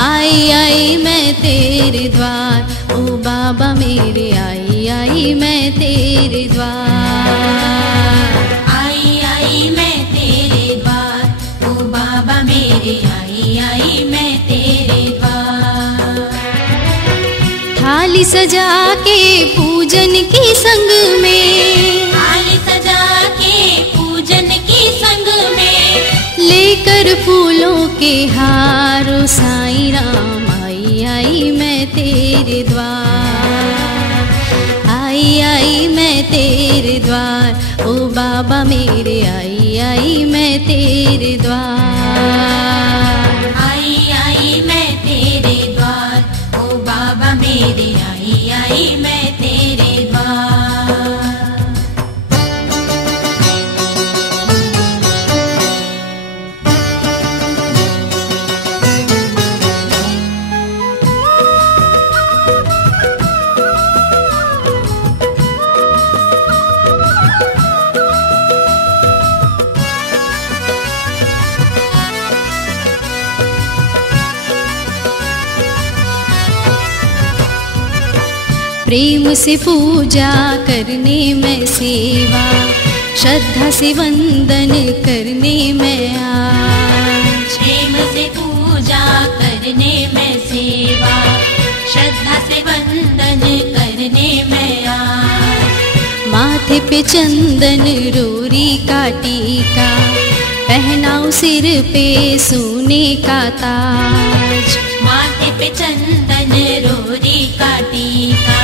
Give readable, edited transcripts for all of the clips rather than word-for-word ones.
आई आई मैं तेरे द्वार, ओ बाबा मेरे आई आई मैं तेरे द्वार। आई आई मैं तेरे द्वार, ओ बाबा मेरे आई आई मैं तेरे द्वार। थाली सजा के पूजन की संग में, थाली सजा के पूजन की संग में, लेकर फूलों के हारों साईं राम आई आई मैं तेरे द्वार। आई आई मैं तेरे द्वार, ओ बाबा मेरे आई आई मैं तेरे द्वार। आई आई मैं तेरे द्वार, ओ बाबा मेरे आई आई मैं तेरे द्वार। प्रेम से पूजा करने में सेवा, श्रद्धा से वंदन करने में आज। प्रेम से पूजा करने में सेवा, श्रद्धा से वंदन करने में आज। माथे पे चंदन रोरी का टीका, पहनाओ सिर पे सोने का ताज। माथे पे चंदन रोरी का टीका,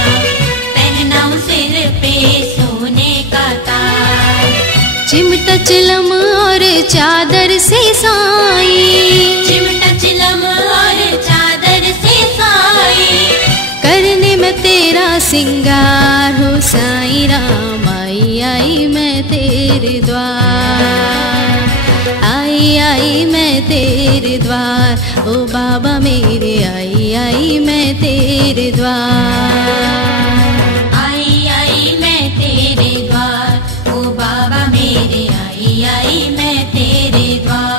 पहनाओ सिर पे सोने का ताज। चिमटा चिलम और चादर से साईं, चिमटा चिलम और चादर से साईं, करने में तेरा सिंगार हो साईं राम आई आई मैं तेरे द्वार। आई आई मैं तेरे द्वार, ओ बाबा मेरे आई आई मैं तेरे द्वार। आई आई मैं तेरे द्वार, ओ बाबा मेरे आई आई मैं तेरे द्वार।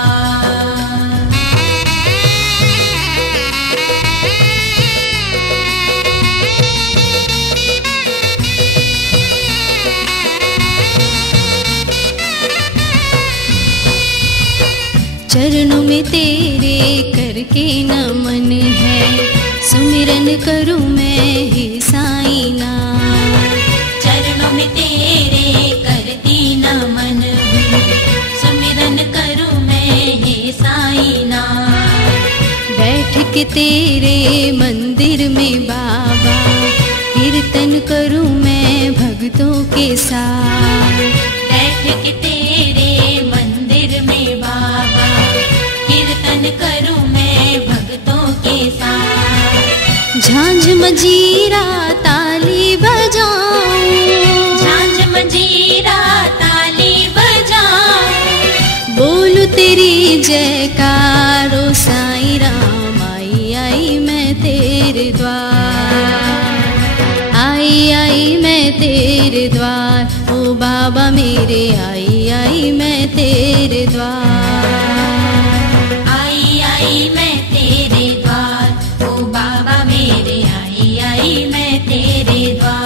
चरणों में तेरे करके नमन है, सुमिरन करूं मैं ही साईं नाम। चरणों में तेरे करती नमन हूँ, सुमिरन करूं मैं हे साईं नाम। बैठ के तेरे मंदिर में बाबा, कीर्तन करूं मैं भक्तों के साथ। बैठ के तेरे मंदिर में बाबा, कीर्तन करूं मैं भक्तों के साथ। झांझ मजीरा ताली बजाऊं, झांझ मंजीरा ताली बजाऊं, बोलू तेरी जयकारो साईं राम आई आई मैं तेरे द्वार। आई आई मैं तेरे द्वार, ओ बाबा मेरे आई आई मैं तेरे द्वार। आई आई मैं तेरे द्वार, ओ बाबा मेरे आई आई मैं तेरे द्वार।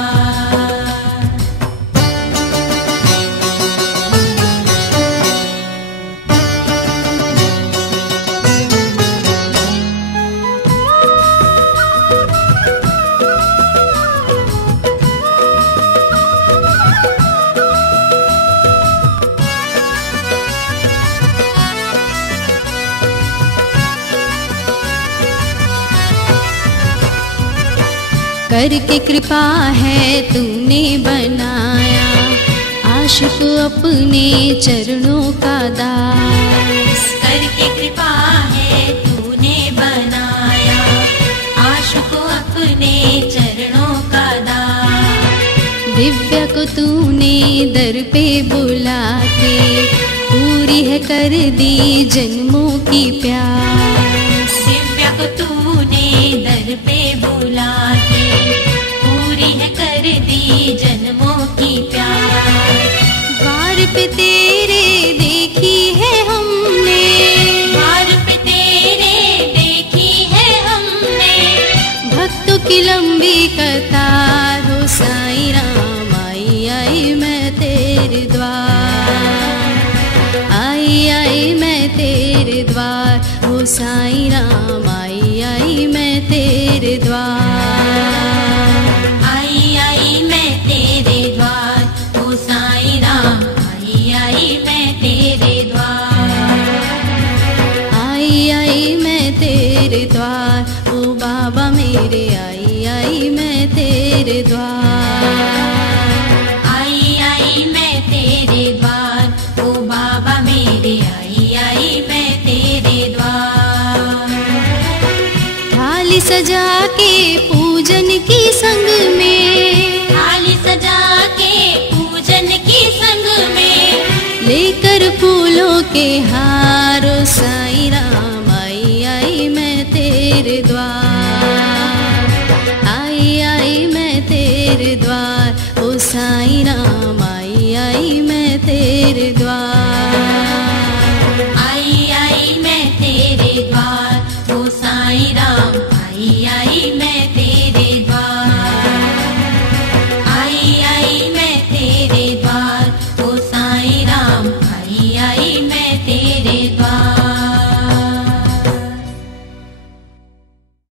करके कृपा है तूने बनाया, आशिक अपने चरणों का दास। करके कृपा है तूने बनाया, आशिक अपने चरणों का दास। दिव्या को तूने दर पे बुला के पूरी है कर दी जन्मों की प्यास। दिव्या को तूने दर पे बुला के पूरी है कर दी जन्मों की प्यास। द्वार पे तेरे देखी है हमने, द्वार पे तेरे देखी है हमने, भक्तों की लंबी कतार हो साईं राम। आई आई मैं तेरे द्वार, आई आई मैं तेरे द्वार हो साईं राम। आई आई मैं तेरे द्वार, आई आई मैं तेरे द्वार ओ साईं राम। आई आई मैं तेरे द्वार, आई आई मैं तेरे द्वार ओ बाबा मेरे। आई आई मैं तेरे द्वार, आई आई मैं तेरे द्वार ओ बाबा मेरे। आई आई मैं तेरे द्वार। थाली सजा के पूजन की संग में, थाली सजा के पूजन की संग में, लेकर फूलों के हार ओ साईं राम। आई आई मैं तेरे द्वार, आई आई मैं तेरे द्वार ओ साईं राम। आई आई मैं तेरे द्वार, आई आई मैं तेरे द्वार ओ साईं राम। आई आई मैं तेरे